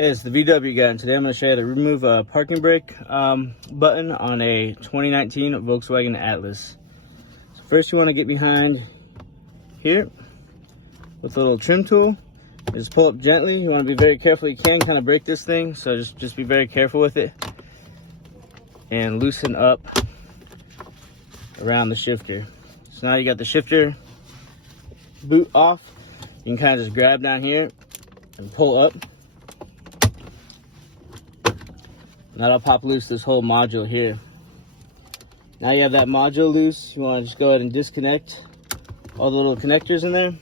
Hey, it's the VW guy, and today I'm going to show you how to remove a parking brake button on a 2019 Volkswagen Atlas. So first you want to get behind here with a little trim tool. Just pull up gently. You want to be very careful. You can kind of break this thing, so just be very careful with it. And loosen up around the shifter. So now you got the shifter boot off. You can kind of just grab down here and pull up. And that'll pop loose this whole module here. Now you have that module loose, you want to just go ahead and disconnect all the little connectors in there.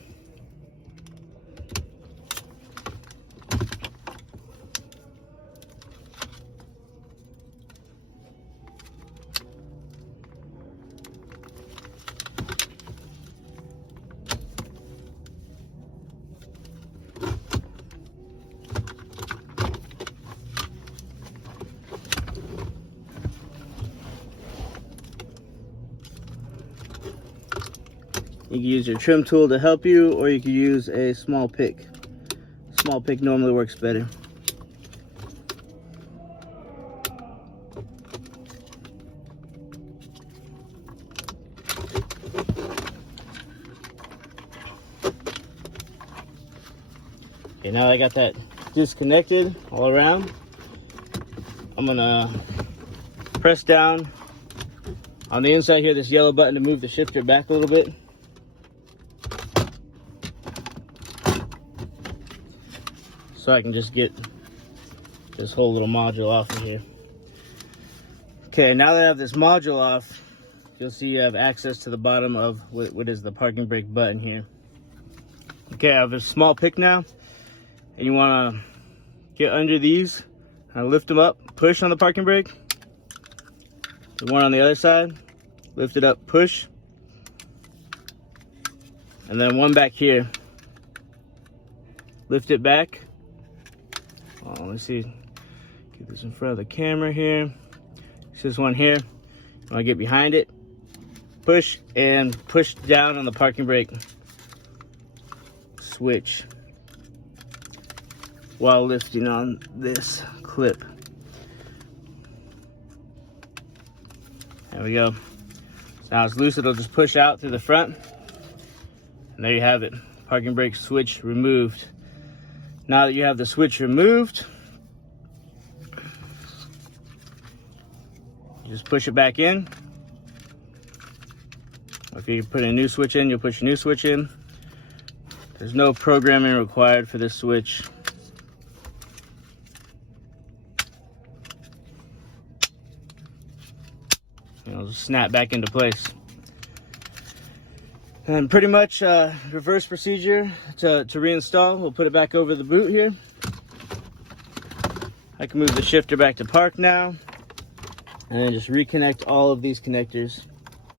You can use your trim tool to help you, or you can use a small pick. Small pick normally works better. Okay, now I got that disconnected all around. I'm gonna press down on the inside here, this yellow button, to move the shifter back a little bit. So I can just get this whole little module off of here. Okay, now that I have this module off, you'll see you have access to the bottom of what is the parking brake button here. Okay, I have a small pick now, and you want to get under these, lift them up, push on the parking brake. The one on the other side, lift it up, push. And then one back here, lift it back. Oh, let's see, get this in front of the camera here. It's this one here. You want to get behind it, push, and push down on the parking brake switch while lifting on this clip. There we go. So now it's loose, it'll just push out through the front. And there you have it, parking brake switch removed. Now that you have the switch removed, you just push it back in. If you put a new switch in, you'll push a new switch in. There's no programming required for this switch. It'll just snap back into place. And pretty much reverse procedure to reinstall. We'll put it back over the boot here. I can move the shifter back to park now, and then just reconnect all of these connectors.